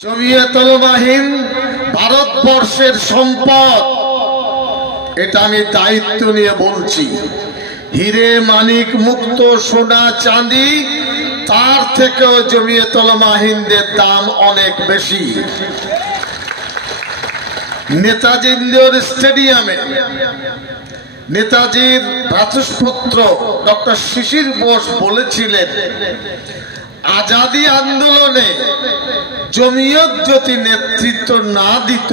জমিয়তুল উলামা হিন্দ ভারতবর্ষের সম্পদ, এটা আমি দায়িত্ব নিয়ে বলছি। হিরে মানিক মুক্ত সোনা চাঁদি তার থেকেও জমিয়তুল উলামা হিন্দের দাম অনেক বেশি। নেতাজি ইন্ডোর স্টেডিয়ামে নেতাজির ভ্রাতুষ্পুত্র ডক্টর শিশির বোস বলেছিলেন, আজাদি আন্দোলনে জমিয়ত যদি নেতৃত্ব না দিত,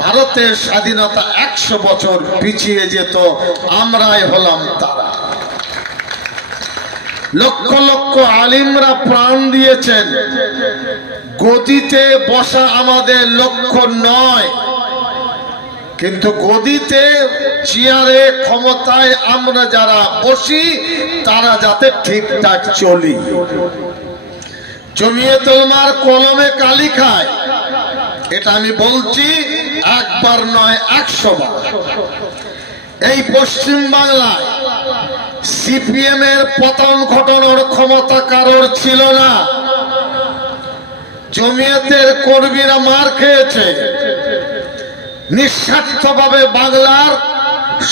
ভারতের স্বাধীনতা 100 বছর পিছিয়ে যেত, আমরাই হলাম তারা। লক্ষ লক্ষ আলিমরা প্রাণ দিয়েছেন। গদিতে বসা আমাদের লক্ষ্য নয়, কিন্তু গদিতে চেয়ারে ক্ষমতায় আমরা যারা বসি তারা যাতে ঠিকঠাক চলি। জমিয়তুল উলামার কলমে কালি খায়, এটা আমি বলছি একবার নয় 100 বার। এই পশ্চিম বাংলায় সিপিএম এর পতন ঘটানোর ক্ষমতা কারোর ছিল না। জমিয়তের কর্মীরা মার খেয়েছে, নিঃস্বার্থভাবে বাংলার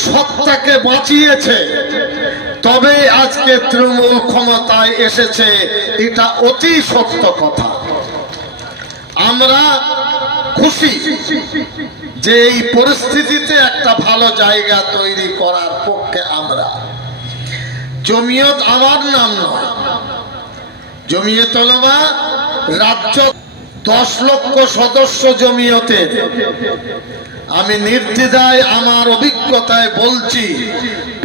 সত্তাকে বাঁচিয়েছে, তবে আজকে তৃণমূল ক্ষমতায় এসেছে, এটা অতি সত্য কথা। আমরা খুশি যে এই পরিস্থিতিতে একটা ভালো জায়গা তৈরি করার পক্ষে আমরা। জমিয়ত আমার নাম নয়, জমিয়তুল উলামা রাজ্য 10 লক্ষ সদস্য জমিয়তের। আমি নির্দ্বিধায় আমার অভিজ্ঞতায় বলছি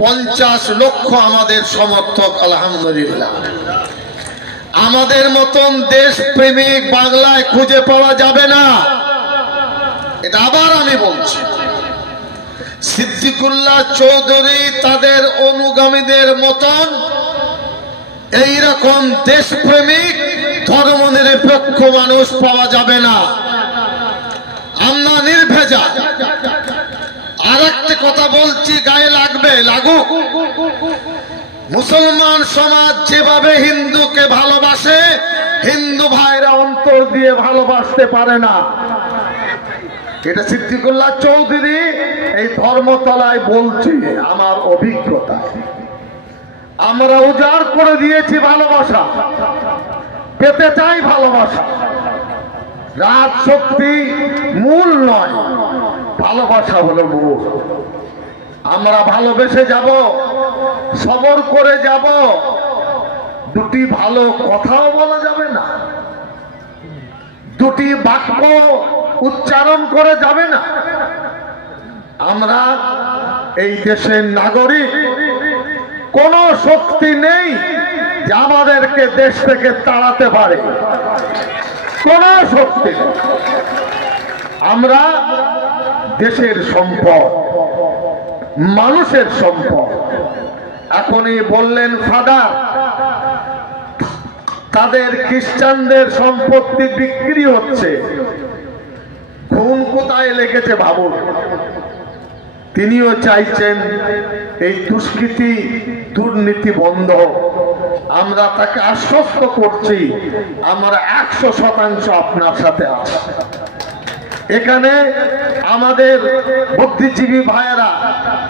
50 লক্ষ আমাদের সমর্থক। আলহামদুলিল্লাহ, আমাদের মতন দেশ প্রেমিক বাংলায় খুঁজে পাওয়া যাবে না, এটা আবার আমি বলছি। সিদ্দিকুল্লাহ চৌধুরী তাদের অনুগামীদের মতন এইরকম দেশপ্রেমিক ধর্মনিরপেক্ষ মানুষ পাওয়া যাবে না। আমরা নির্ভেজাল। আর একটা কথা বলছি, গায়ে লাগবে, লাগুক। মুসলমান সমাজ যেভাবে হিন্দুকে ভালোবাসে, হিন্দু ভাইরা অন্তর দিয়ে ভালোবাসতে পারে না। এটা সিদ্দিকুল্লাহ চৌধুরী এই ধর্মতলায় বলছি আমার অভিজ্ঞতা। আমরা উজাড় করে দিয়েছি ভালোবাসা, পেতে চাই ভালোবাসা। রাজ শক্তি মূল নয়, ভালোবাসা হলো মূল। আমরা ভালোবেসে যাব, সবর করে যাব। দুটি ভালো কথাও বলা যাবে না, দুটি বাক্য উচ্চারণ করে যাবে না। আমরা এই দেশের নাগরিক, কোন শক্তি নেই যে আমাদেরকে দেশ থেকে তাড়াতে পারে, কোন শক্তি নেই। আমরা দেশের সম্পদ, মানুষের সম্পদ। এখনই বললেন ফাদার, তাদের খ্রিস্টানদের সম্পত্তি বিক্রি হচ্ছে। খুন কোথায় লেগেছে ভাবুন। তিনিও চাইছেন এই দুষ্কৃতি দুর্নীতি বন্ধ। আমরা তাকে আশ্বস্ত করছি, আমরা 100% আপনার সাথে আছি। এখানে আমাদের বুদ্ধিজীবী ভাইয়েরা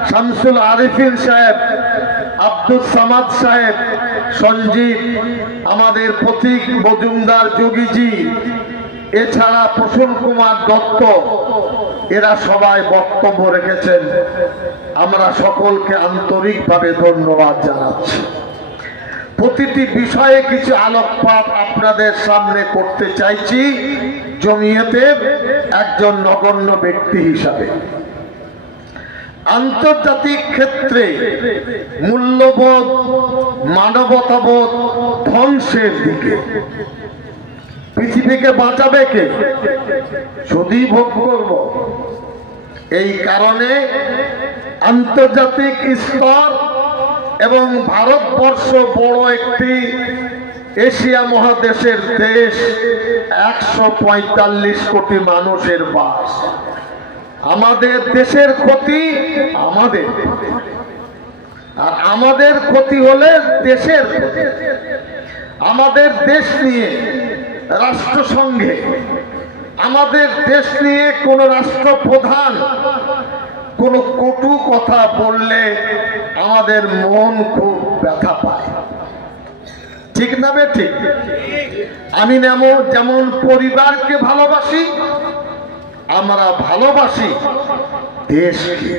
শামসুল আরিফিন সাহেব, আব্দুল সামাদ সাহেব, সঞ্জীব, আমাদের প্রতীক মজুমদার যোগীজি, এছাড়া প্রসূন কুমার দত্ত, এরা সবাই বক্তব্য রেখেছেন। আমরা সকলকে আন্তরিকভাবে ধন্যবাদ জানাচ্ছি। প্রতিটি বিষয়ে কিছু আলোকপাত আপনাদের সামনে করতে চাইছি জমিয়তের একজন নগণ্য ব্যক্তি হিসাবে। আন্তর্জাতিক ক্ষেত্রে মূল্যবোধ, মানবতাবোধ ধ্বংসের দিকে। পৃথিবীকে বাঁচাবে কে? শুধুই ভোগ করব। এই কারণে আন্তর্জাতিক স্তর এবং ভারতবর্ষ বড় একটি এশিয়া মহাদেশের দেশ, 145 কোটি মানুষের বাস। আমাদের দেশের ক্ষতি আমাদের, আর আমাদের ক্ষতি হলে দেশের ক্ষতি। আমাদের দেশ নিয়ে রাষ্ট্রসংঘে আমাদের দেশ নিয়ে কোন রাষ্ট্রপ্রধান কোন কটু কথা বললে আমাদের মন খুব ব্যথা পায়, ঠিক না বে ঠিক? আমি যেমন পরিবারকে ভালোবাসি, আমরা ভালোবাসি দেশকে।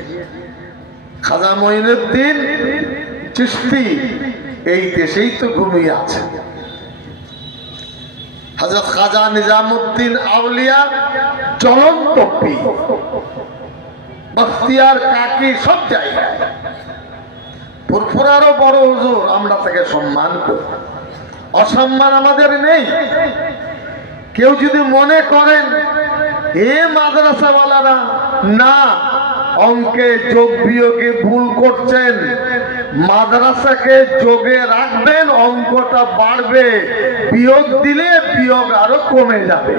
খাজা মঈনুদ্দিন চিশতি এই দেশেই তো ঘুমিয়ে আছে। হযরত খাজা নিজামুদ্দিন আউলিয়া জ্বলন্ত পীর, বখতিয়ার কাকি সব জায়গায়। ফুরফুরারও বড় হুজুর, আমরা তাকে সম্মান করি, অসম্মান আমাদের নেই। কেউ যদি মনে করেন এ মাদ্রাসাওয়ালারা না অঙ্কে যোগ বিয়োগে ভুল করছেন, মাদ্রাসাকে যোগে রাখবেন, অঙ্কটা বাড়বে, বিয়োগ দিলে বিয়োগ আরো কমে যাবে।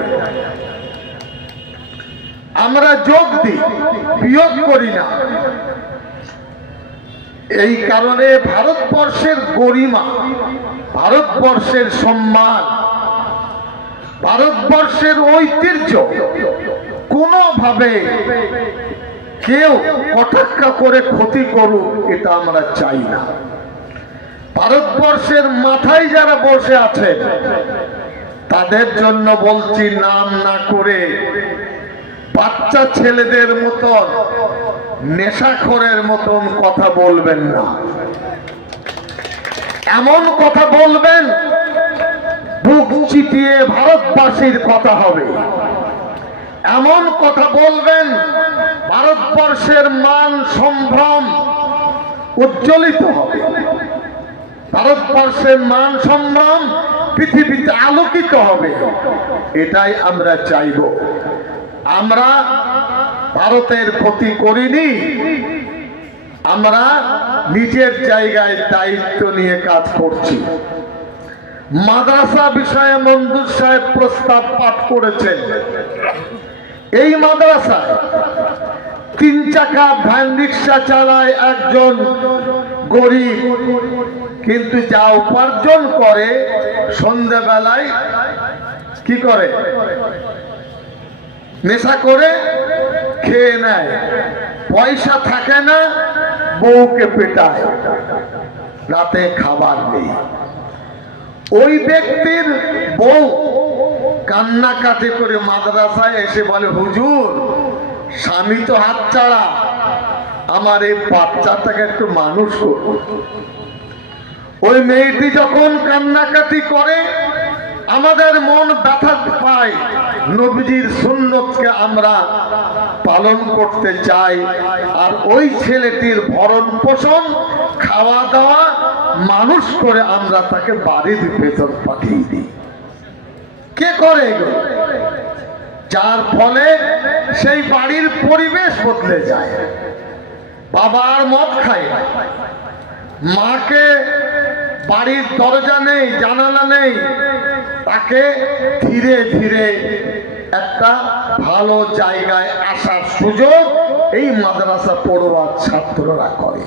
আমরা যোগ দিই, বিয়োগ করি না। এই কারণে ভারতবর্ষের গরিমা, ভারতবর্ষের সম্মান, ভারতবর্ষের ঐতিহ্য কোনোভাবে কেউ কটাক্ষ করে ক্ষতি করুক, এটা আমরা চাই না। ভারতবর্ষের মাথায় যারা বসে আছে তাদের জন্য বলছি, নাম না করে বাচ্চা ছেলেদের মতন, নেশাখোরের মতন কথা বলবেন না। এমন কথা বলবেন বুক চিতিয়ে ভারতবাসীর কথা হবে, এমন কথা বলবেন ভারতবর্ষের মান সম্ভ্রম উজ্জ্বলিত হবে, ভারতবর্ষের মান সম্ভ্রম পৃথিবীতে আলোকিত হবে। এটাই আমরা চাইব। আমরা ভারতের ক্ষতি করিনি, আমরা নিজের জায়গায় দায়িত্ব নিয়ে কাজ করছি। মাদ্রাসা বিষয়ে মঞ্জুর সাহেব প্রস্তাব পাঠ করেছেন। এই মাদ্রাসায় 3 চাকা ভ্যান রিক্সা চালায় একজন গরিব, কিন্তু যা উপার্জন করে সন্ধ্যাবেলায় কি করে? নেশা করে খেয়ে নেয়, পয়সা থাকে না, বউকে পেটায়, রাতে খাবার নেই। ওই ব্যক্তির বউ কান্নাকাটি করে মাদ্রাসায় এসে বলে, হুজুর স্বামী তো হাতছাড়া, আমার এই বাচ্চাটাকে একটু মানুষ করুন। ওই মেয়েটি যখন কান্নাকাটি করে আমাদের মন ব্যথা পায়। নবীজির সুন্নতকে আমরা পালন করতে চাই, আর ওই ছেলেটির ভরণ পোষণ, খাওয়া দাওয়া, মানুষ করে আমরা তাকে বাড়ির ভেতর পাঠিয়ে দিই। কে করে এগুলো? যার ফলে সেই বাড়ির পরিবেশ বদলে যায়। বাবা আর মদ খায়, মাকে বাড়ির দরজা নেই, জানালা নেই, তাকে ধীরে ধীরে একটা ভালো জায়গায় আসার সুযোগ এই মাদ্রাসা পড়ুয়ার ছাত্ররা করে।